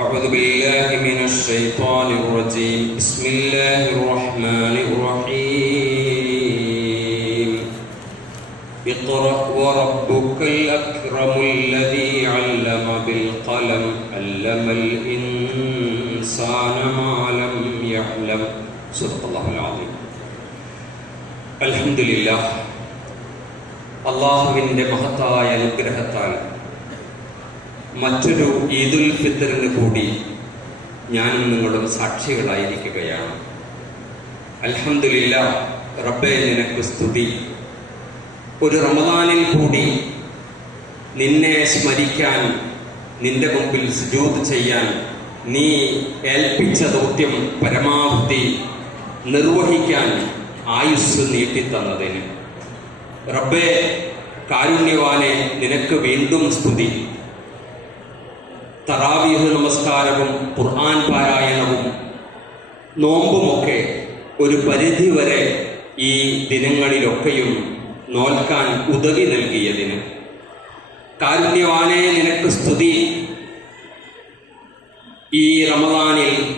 أعوذ بالله من الشيطان الرجيم بسم الله الرحمن الرحيم اقرأ وربك الأكرم الذي علم بالقلم علم الإنسان ما لم يعلم صدق الله العظيم الحمد لله അള്ളാഹുവിൻ്റെ മഹത്തായ അനുഗ്രഹത്താൽ മറ്റൊരു ഈദുൽ ഫിത്തറിന് കൂടി ഞാനും നിങ്ങളും സാക്ഷികളായിരിക്കുകയാണ്. അലഹമില്ല റബ്ബെ നിനക്ക് സ്തുതി. ഒരു റമദാനിൽ കൂടി നിന്നെ സ്മരിക്കാൻ നിന്റെ മുമ്പിൽ സുജൂത് ചെയ്യാൻ നീ ഏൽപ്പിച്ച ദൗത്യം പരമാവധി നിർവഹിക്കാൻ ആയുസ് നീട്ടിത്തന്നതിന്. റബ്ബെ കാരുണ്യവാനെ നിനക്ക് വീണ്ടും സ്തുതി. തറാവീഹ് നമസ്കാരവും ഖുർആൻ പാരായണവും നോമ്പുമൊക്കെ ഒരു പരിധി വരെ ഈ ദിനങ്ങളിലൊക്കെയും നോൽക്കാൻ ഉദവി നൽകിയതിന്. കാരുണ്യവാനെ നിനക്ക് സ്തുതി. ഈ റമദാനിൽ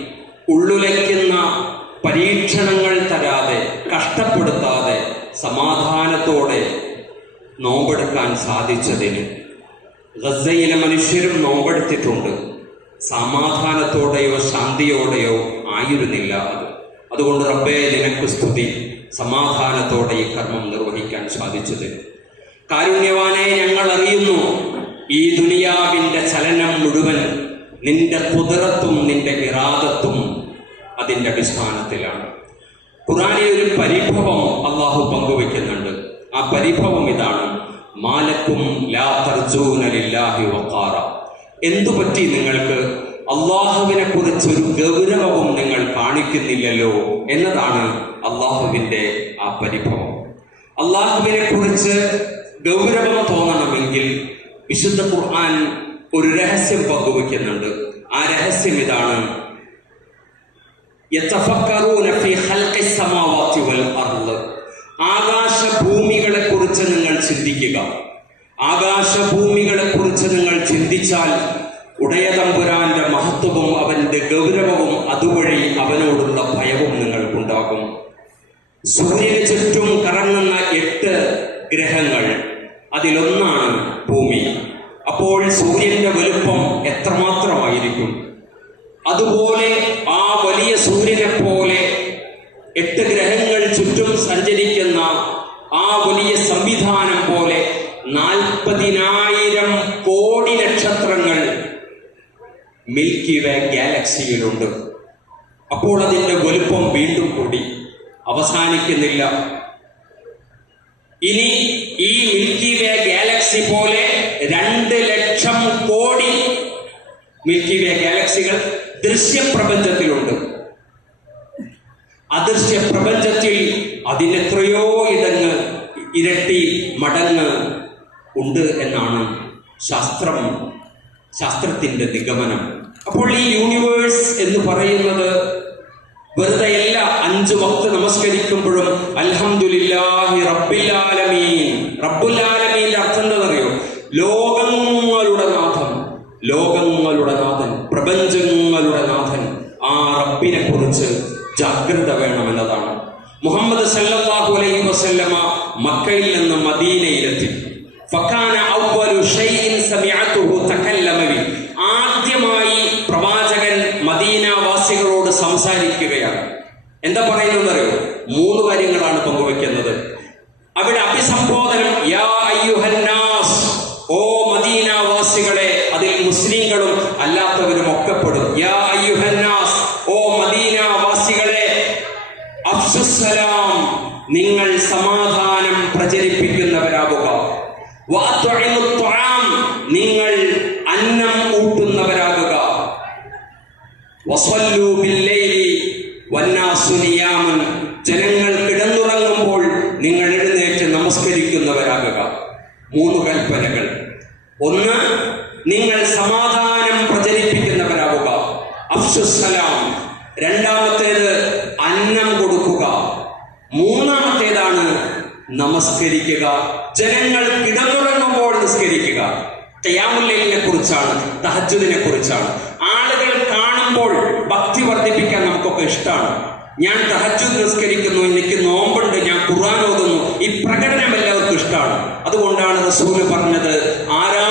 ഉള്ളുലയ്ക്കുന്ന പരീക്ഷണങ്ങൾ തരാതെ കഷ്ടപ്പെടുത്താതെ സമാധാനത്തോടെ നോമ്പെടുക്കാൻ സാധിച്ചതിന്. ഗസയിലെ മനുഷ്യരും നോമ്പെടുത്തിട്ടുണ്ട്. സമാധാനത്തോടെയോ ശാന്തിയോടെയോ ആയിരുന്നില്ല അത്. അതുകൊണ്ട് റബ്ബേ നിനക്ക് സ്തുതി. സമാധാനത്തോടെ ഈ കർമ്മം നിർവഹിക്കാൻ സാധിച്ചത്. കാരുണ്യവാനെ ഞങ്ങൾ അറിയുന്നു ഈ ദുനിയാവിന്റെ ചലനം മുഴുവൻ നിന്റെ കുതിരത്തും നിന്റെ ഇറാദത്തും അതിന്റെ അടിസ്ഥാനത്തിലാണ്. ഖുറാനിൽ ഒരു പരിഭവം അള്ളാഹു പങ്കുവെക്കുന്നുണ്ട്. ആ പരിഭവം ഇതാണ്. മാലക്കും ലാ എന്തു പറ്റി നിങ്ങൾക്ക്? അള്ളാഹുവിനെ കുറിച്ച് ഒരു ഗൗരവവും നിങ്ങൾ കാണിക്കുന്നില്ലല്ലോ എന്നതാണ് അള്ളാഹുവിന്റെ ആ പരിഭവം. അള്ളാഹുവിനെ കുറിച്ച് ഗൗരവം തോന്നണമെങ്കിൽ വിശുദ്ധ ഖുർആൻ ഒരു രഹസ്യം പങ്കുവെക്കുന്നുണ്ട് ആ രഹസ്യം ഇതാണ്. ആകാശ നിങ്ങൾ ചിന്തിക്കുക. ആകാശഭൂമികളെ കുറിച്ച് നിങ്ങൾ ചിന്തിച്ചാൽ ഉടയതമ്പുരാന്റെ മഹത്വവും അവന്റെ ഗൗരവവും അതുവഴി അവനോടുള്ള ഭയവും നിങ്ങൾക്കുണ്ടാകും. സൂര്യന് ചുറ്റും കറങ്ങുന്ന എട്ട് ഗ്രഹങ്ങൾ. അതിലൊന്നാണ് ഭൂമി. അപ്പോൾ സൂര്യന്റെ വലുപ്പം എത്രമാത്രമായിരിക്കും? അതുപോലെ ആ വലിയ സൂര്യനെ പോലെ എട്ട് ഗ്രഹങ്ങൾ ചുറ്റും സഞ്ചരിക്കുന്ന ആ വലിയ സംവിധാനം പോലെ നാൽപ്പതിനായിരം കോടി നക്ഷത്രങ്ങൾ മിൽക്കി വേ ഗാലക്സിയിലുണ്ട്. അപ്പോൾ അതിന്റെ വലുപ്പം വീണ്ടും കൂടി. അവസാനിക്കുന്നില്ല. ഇനി ഈ മിൽക്കി വേ ഗാലക്സി പോലെ രണ്ട് ലക്ഷം കോടി മിൽക്കി വേ ഗാലക്സികൾ ദൃശ്യപ്രപഞ്ചത്തിലുണ്ട്. അദൃശ്യ പ്രപഞ്ചത്തിൽ അതിനെത്രയോ ഇടങ്ങ് ഇരട്ടി മടങ്ങ് ഉണ്ട് എന്നാണ് ശാസ്ത്രം ശാസ്ത്രത്തിന്റെ നിഗമനം. അപ്പോൾ ഈ യൂണിവേഴ്സ് എന്ന് പറയുന്നത് വെറുതെ അല്ല അഞ്ചു വക്ത് നമസ്കരിക്കുമ്പോഴും അൽഹംദുലില്ലാഹി റബ്ബുൽ ആലമീന്റെ അർത്ഥം എന്താണെന്നറിയോ? ലോകങ്ങളുടെ നാഥൻ ലോകങ്ങളുടെ നാഥൻ പ്രപഞ്ചങ്ങളുടെ നാഥൻ ആ റബ്ബിനെ കുറിച്ച് ജാഗ്രത വേണമെന്നതാണ്. മുഹമ്മദ് സല്ലല്ലാഹു അലൈഹി വസല്ലമ മക്കയിൽ നിന്ന് മദീനയിലെത്തി. തകല്ലമ ബി. ആദ്യമായി പ്രവാചകൻ മദീനവാസികളോട് സംസാരിക്കുകയാണ്. എന്താ പറയുന്നത് മൂന്ന് കാര്യങ്ങളാണ് പങ്കുവെക്കുന്നത്. നമസ്കരിക്കുന്നവരാകുക മൂന്ന് കൽപ്പനകൾ. ഒന്ന് നിങ്ങൾ സമാധാനം പ്രചരിപ്പിക്കുന്നവരാകുക അഫ്സുസലാം രണ്ടാമത്തേത് അന്നം കൊടുക്കുക. മൂന്നാമത്തേതാണ് നമസ്കരിക്കുക. ജനങ്ങൾ കിടന്നുറങ്ങുമ്പോൾ നിസ്കരിക്കുക. തയ്യാമുല്ലയിലിനെ കുറിച്ചാണ് തഹജുദിനെ കുറിച്ചാണ്. ആളുകൾ കാണുമ്പോൾ ഭക്തി വർദ്ധിപ്പിക്കാൻ നമുക്കൊക്കെ ഇഷ്ടമാണ് ഞാൻ തഹജു നിസ്കരിക്കുന്നു എനിക്ക് നോമ്പുണ്ട് ഞാൻ ഖുർആൻ ഓതുന്നു. ഈ പ്രകടനം എല്ലാവർക്കും ഇഷ്ടമാണ്. അതുകൊണ്ടാണ് റസൂൽ പറഞ്ഞത് ആരാ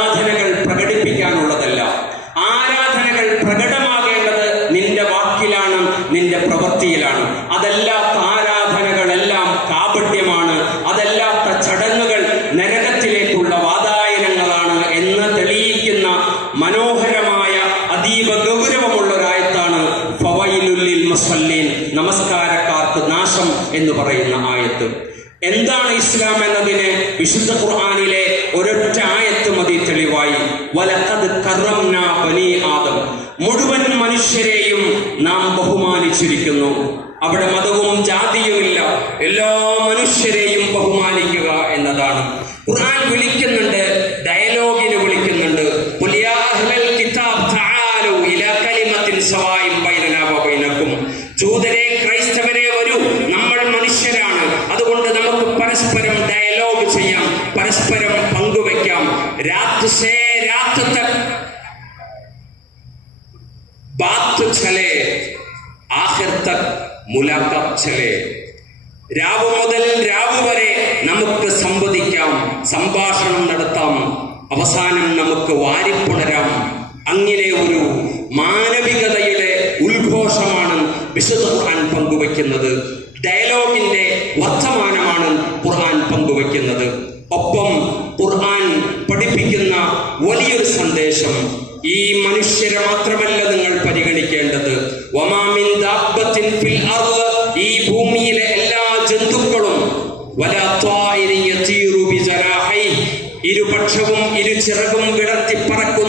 ഇസ്ലാം എന്നതിന് വിശുദ്ധ ഖുർആാനിലെ ഒരൊറ്റ ആയത്ത് മതി തെളിവായി. വലക്കത് കറംന ആദം. മുഴുവൻ മനുഷ്യരെയും നാം ബഹുമാനിച്ചിരിക്കുന്നു. അവിടെ മതവും रात से रात तक बात चले ആഖിർ തക് മുലാഖത്ത് ചലെ രാവ് മുതൽ രാവ് വരെ നമുക്ക് സംവദിക്കാം സംഭാഷണം നടത്താം അവസാനം നമുക്ക് വാരിപ്പുണരാം. അങ്ങനെ ഒരു മാനവികതയുടെ ഉദ്ഘോഷമാണ് വിശുദ്ധ ഖുർആൻ പങ്കുവെക്കുന്നത് ഡയലോഗിന്റെ വർത്തമാനമാണ് ഖുർആൻ പങ്കുവെക്കുന്നത് ഒപ്പം ഖുർആൻ മാത്രമല്ല നിങ്ങൾ പരിഗണിക്കേണ്ടത്. വമാമിൻ ദാബത്തിൻ ഫിൽ അർദ് ഈ ഭൂമിയിലെ എല്ലാ ജന്തുക്കളും വലാ ത്വാഇരി യതീറു ബിജനാഹൈ വിടർത്തി പറക്കും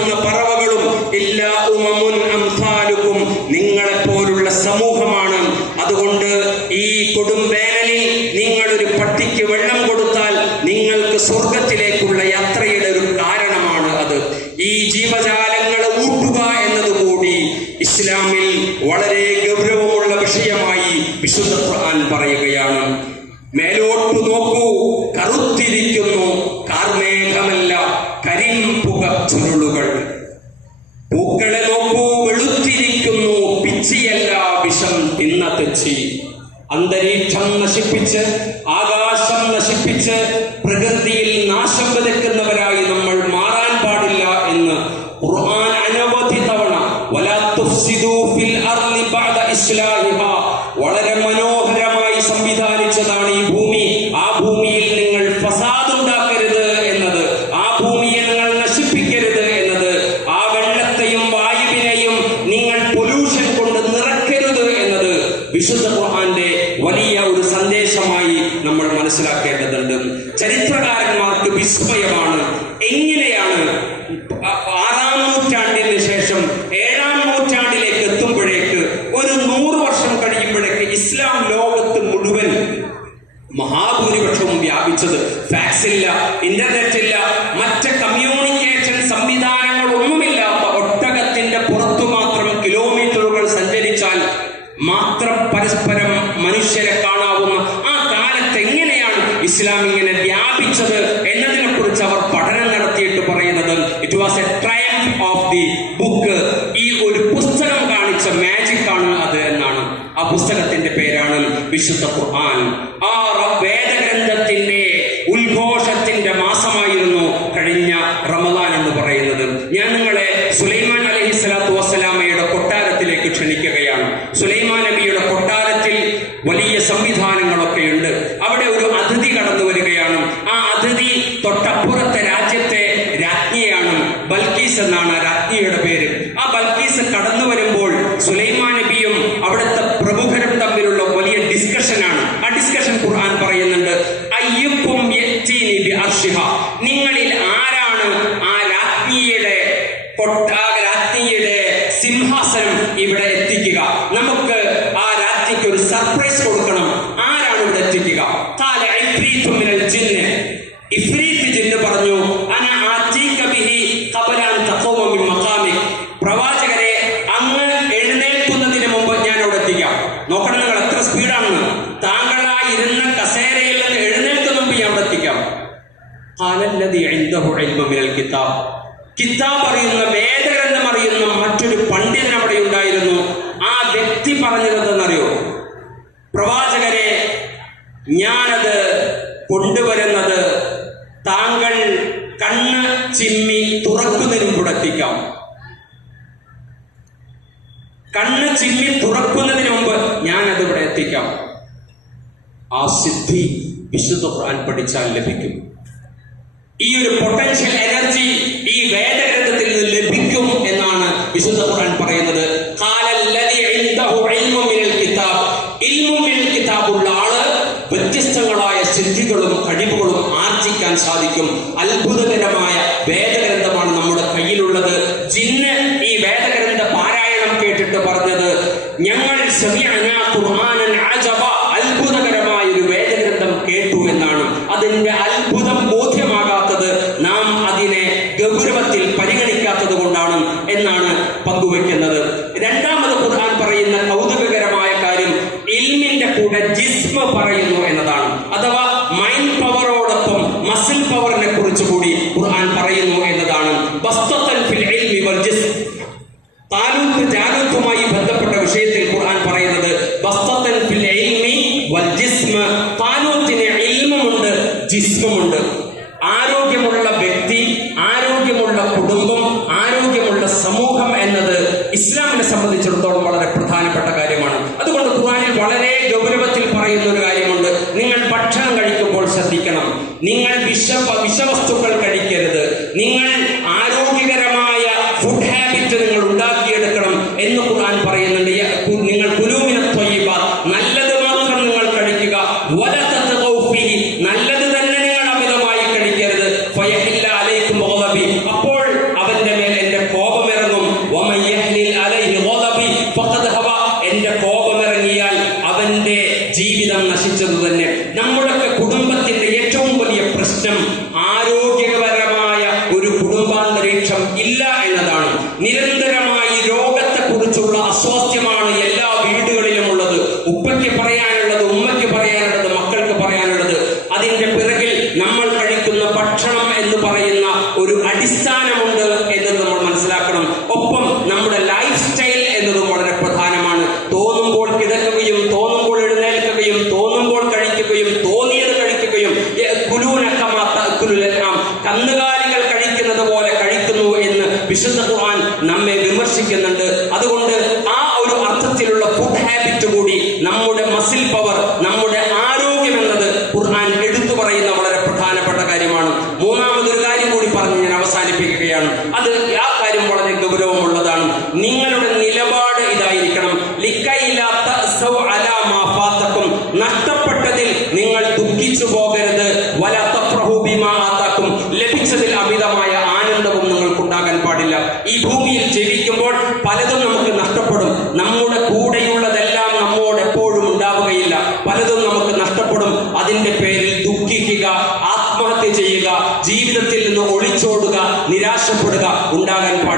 تفسدوا في الأرض بعد إسلام. еще такого. graceful പ്രവാചകരെ ഞാനത് കൊണ്ടുവരുന്നത് താങ്കൾ കണ്ണ് ചിമ്മി തുറക്കുന്നതിനും പുടത്തിക്കാം കണ്ണ് ചിമ്മി തുറക്കുന്നതിന് മുമ്പ് ഞാനത് ഇവിടെ എത്തിക്കാം. ആ സിദ്ധി വിശുദ്ധ ഖുർആൻ പഠിച്ചാൽ ലഭിക്കും. ഈ ഒരു പൊട്ടൻഷ്യൽ എനർജി ഈ വേദഗ്രന്ഥത്തിൽ നിന്ന് ലഭിക്കും എന്നാണ് വിശുദ്ധ ഖുർആൻ പറയുന്നത്. സാധിക്കും. ശ്രദ്ധിക്കണം. നിങ്ങൾ വിഷ വിഷവസ്തുക്കൾ പറയുന്ന ഒരു അടിസ്ഥാന ലഭിച്ചതിൽ അമിതമായ ആനന്ദവും നിങ്ങൾക്ക് ഉണ്ടാകാൻ പാടില്ല. ഈ ഭൂമിയിൽ ജീവിക്കുമ്പോൾ പലതും നമുക്ക് നഷ്ടപ്പെടും. നമ്മുടെ കൂടെയുള്ളതെല്ലാം നമ്മോട് എപ്പോഴും ഉണ്ടാവുകയില്ല. പലതും നമുക്ക് നഷ്ടപ്പെടും. അതിന്റെ പേരിൽ ദുഃഖിക്കുക ആത്മഹത്യ ചെയ്യുക ജീവിതത്തിൽ നിന്ന് ഒളിച്ചോടുക നിരാശപ്പെടുക ഉണ്ടാകാൻ പാടില്ല.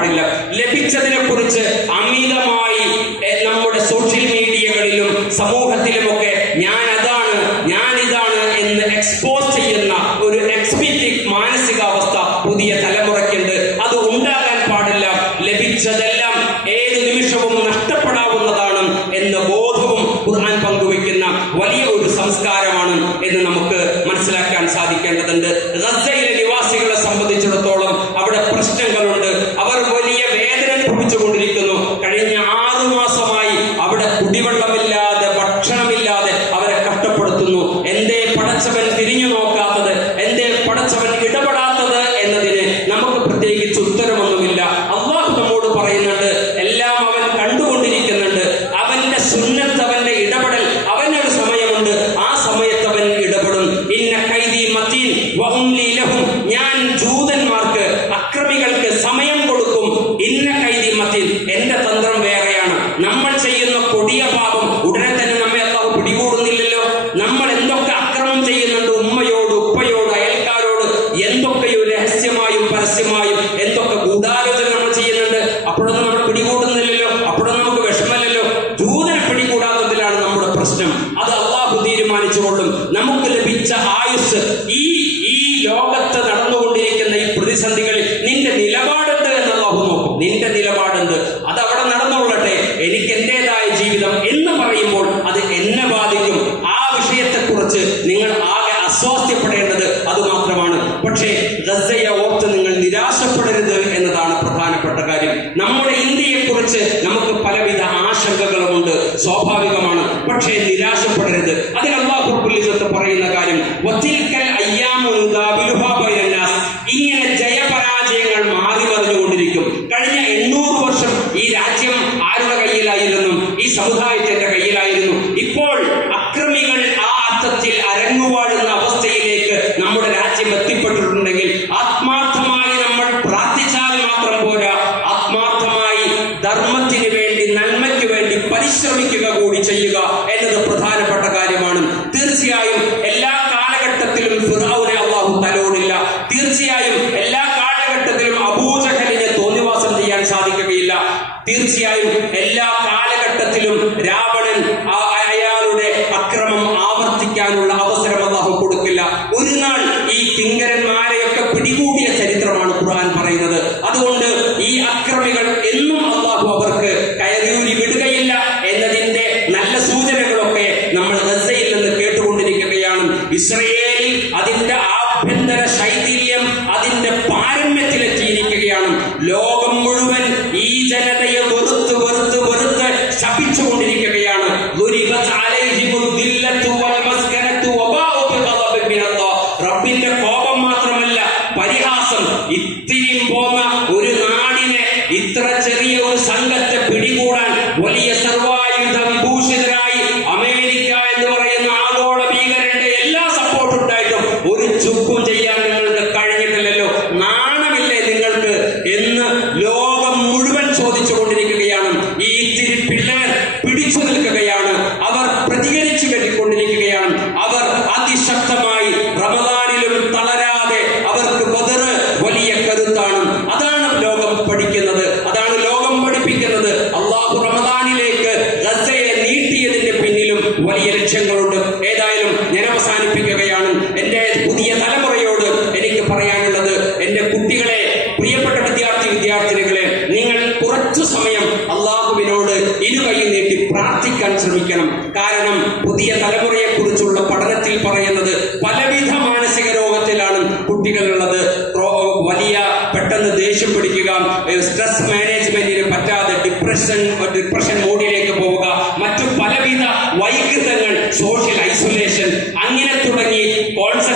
ഈ രാജ്യം ആരുടെ കയ്യിലായിരുന്നു ഈ സമുദായത്തിൽ സോഷ്യൽ ഐസൊലേഷൻ അങ്ങനെ തുടങ്ങി കോൺസ്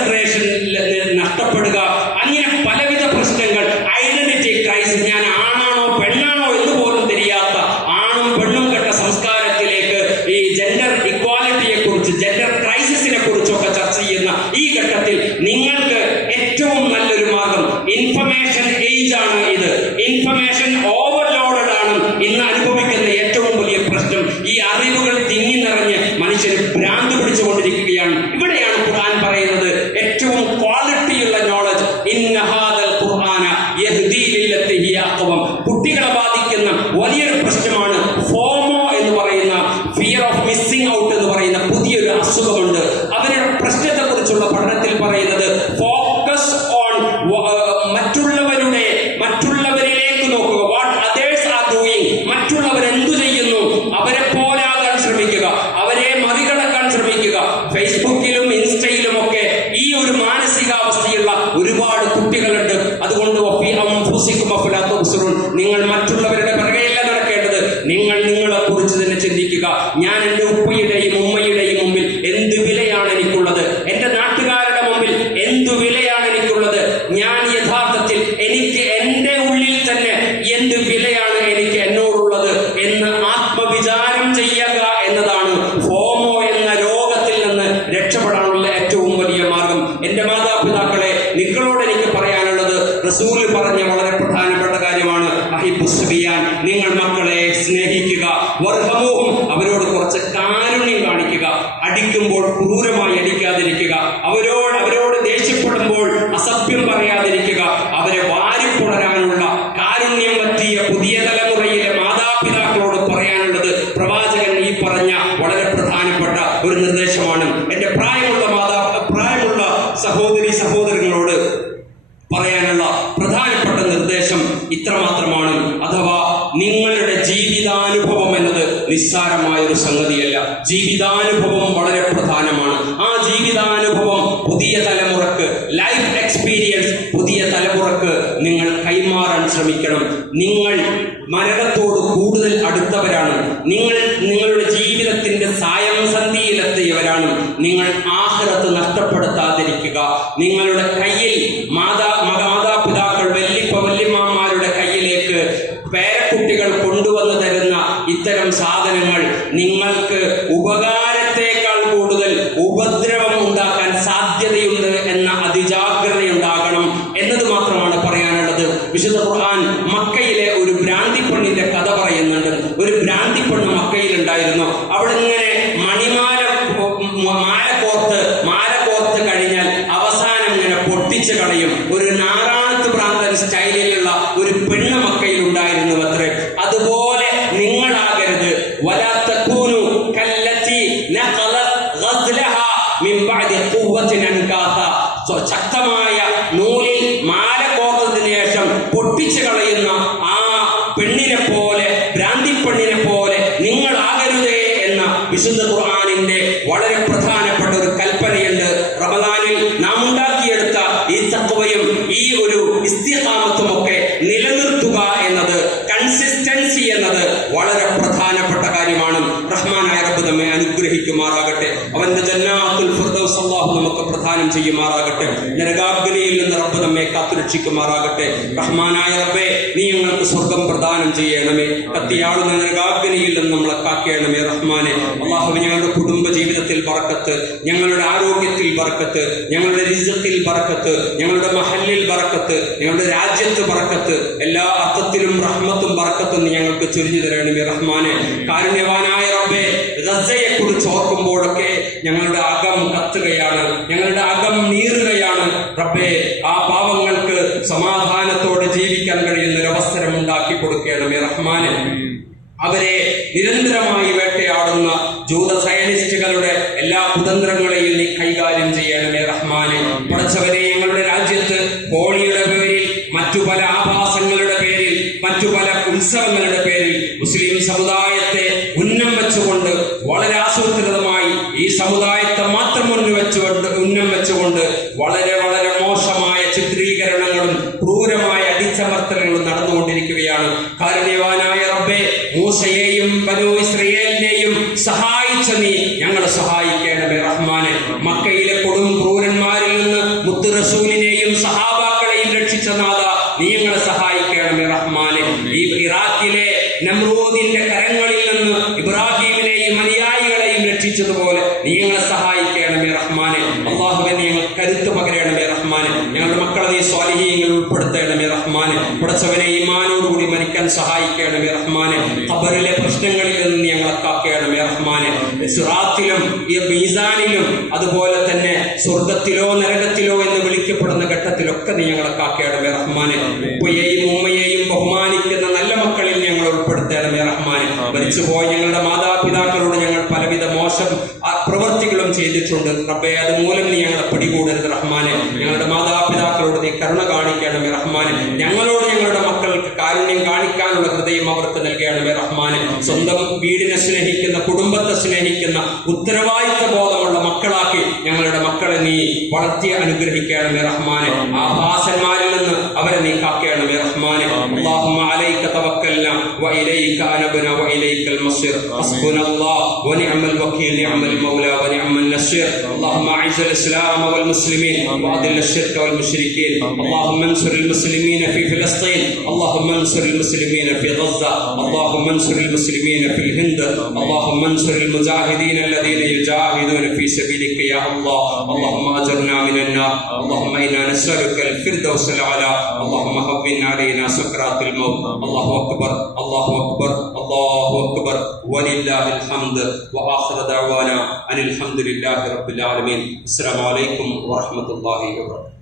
Hallelujah. നിങ്ങൾ കൈമാറാൻ ശ്രമിക്കണം. നിങ്ങൾ മരണത്തോട് കൂടുതൽ അടുത്തവരാണ്. നിങ്ങൾ നിങ്ങളുടെ ജീവിതത്തിന്റെ സായം സന്ധിയിലെത്തിയവരാണ്. നിങ്ങൾ ആഹ്ലത്ത് നഷ്ടപ്പെടുത്താതിരിക്കുക. നിങ്ങളുടെ കയ്യിൽ മാതാ മാതാപിതാക്കൾ വല്ലിപ്പ വല്യമ്മമാരുടെ കയ്യിലേക്ക് പേരക്കുട്ടികൾ കൊണ്ടുവന്നു തരുന്ന ഇത്തരം സാധനങ്ങൾ നിങ്ങൾക്ക് ഉപകാര ഒരു നാറാണത്ത് പ്രാന്തൻ സ്റ്റൈലിലുള്ള ഒരു പെണ്ണ് നമ്മെ കാത്തുരക്ഷിക്കുമാറാകട്ടെ റഹ്മാനായ റബ്ബേ നീ ഞങ്ങൾക്ക് സ്വർഗം പ്രദാനം ചെയ്യണമേ. കത്തിയാളുന്ന നരകാഗ്നിയിൽ നിന്ന് നമ്മളെ കാക്കേണമേ റഹ്മാനെ. അള്ളാഹു ഞങ്ങളുടെ കുടുംബ ജീവിതത്തിൽ പറക്കത്ത് ഞങ്ങളുടെ ആരോഗ്യത്തിൽ പറക്കത്ത് ഞങ്ങളുടെ രിസത്തിൽ പറക്കത്ത് ഞങ്ങളുടെ മഹല്ലിൽ പറക്കത്ത് ഞങ്ങളുടെ രാജ്യത്ത് പറക്കത്ത് എല്ലാ അർത്ഥത്തിലും റഹ്മത്തും പറക്കത്തും ഞങ്ങൾക്ക് ചൊരിഞ്ഞു തരണമേ റഹ്മാനെ. കാരുണ്യവാനായ റബ്ബേ റസയെക്കുറിച്ച് കുറിച്ച് ഓർക്കുമ്പോഴൊക്കെ ഞങ്ങളുടെ അകം കത്തുകയാണ് ഞങ്ങളുടെ അകം നീറുകയാണ് റബ്ബേ ആ പാവങ്ങൾക്ക് സമാധാനത്തോടെ ജീവിക്കാൻ കഴിയുന്ന ഒരു അവസരം ഉണ്ടാക്കി കൊടുക്കണമേ റഹ്മാനെ. അവരെ നിരന്തരമായി വേട്ടയാടുന്ന ജൂത സയനിസ്റ്റുകളുടെ എല്ലാ കുതന്ത്രങ്ങളെയും നീ കൈകാര്യം ചെയ്യണമേ റഹ്മാനെ. പഠിച്ചവരെ ഞങ്ങളുടെ രാജ്യത്ത് ഹോളിയുടെ പേരിൽ മറ്റു പല ആഭാസങ്ങളുടെ പേരിൽ മറ്റു പല ഉത്സവങ്ങളുടെ പേരിൽ മുസ്ലിം സമുദായത്തെ ഉന്നം വെച്ചുകൊണ്ട് വളരെ ആസൂത്രിതമായി ഈ സമുദായത്തെ റഹ്മാനെ ഖബറിലെ പ്രശ്നങ്ങളിൽ നിന്ന് ഞങ്ങളെ കാക്കണമേ റഹ്മാനെ. സിറാത്തിലും ഈ മീസാനിലും അതുപോലെ തന്നെ സ്വർഗത്തിലോ നരകത്തിലോ എന്ന് വിളിക്കപ്പെടുന്ന ഘട്ടത്തിലൊക്കെ നീ ഞങ്ങളെ കാക്കണമേ റഹ്മാനെ. ഉപ്പയെയും ഉമ്മയെയും ബഹുമാനിക്കുന്ന നല്ല മക്കളിൽ ഞങ്ങൾ ഉൾപ്പെടുത്തണമേ റഹ്മാനെ. മരിച്ചുപോയ ഞങ്ങളുടെ മാതാപിതാക്കളോട് ഞങ്ങൾ പലവിധ മോശം പ്രവൃത്തികളും ചെയ്തിട്ടുണ്ട്. റബ്ബെ അത് മൂലം നീ ഞങ്ങളെ പിടികൂടരുത് റഹ്മാനെ. ഞങ്ങളുടെ മാതാപിതാക്കളോട് നീ കരുണ കാണിക്കണമേ റഹ്മാനെ. ഞങ്ങളോട് ഞങ്ങളുടെ മക്കൾക്ക് കാരുണ്യം കാണിക്കാനുള്ള ഹൃദയം അവർക്ക് നൽകണമേ റഹ്മാനെ സ്വന്തം വീടിനെ സ്നേഹിക്കുന്ന കുടുംബത്തെ സ്നേഹിക്കുന്ന ഉത്തരവാദിത്ത ബോധമുള്ള മക്കളാക്കി ഞങ്ങളുടെ മക്കളെ നീ വളർത്തി അനുഗ്രഹിക്കണമേ റഹ്മാനെ ആഭാസന്മാരിൽ നിന്ന് അവരെ നീ കാക്കണമേ റഹ്മാനെ اللهم عليك توكلنا واليك انبنا واليك المصير حسبنا الله ونعم الوكيل نعم المولى ونعم النصير اللهم اعز الاسلام والمسلمين واذل الشرك والمشركين اللهم انصر المسلمين في فلسطين اللهم انصر المسلمين في غزة اللهم انصر المسلمين في الهند اللهم انصر المجاهدين الذين يجاهدون في سبيلك يا الله. اللهم أجرنا من النار اللهم إنا نسألك الفردوس الأعلى. اللهم هون علينا سكرات الموت. الله أكبر الله أكبر الله أكبر. ولله الحمد وآخر دعوانا أن الحمد لله رب العالمين. السلام عليكم ورحمة الله وبركاته.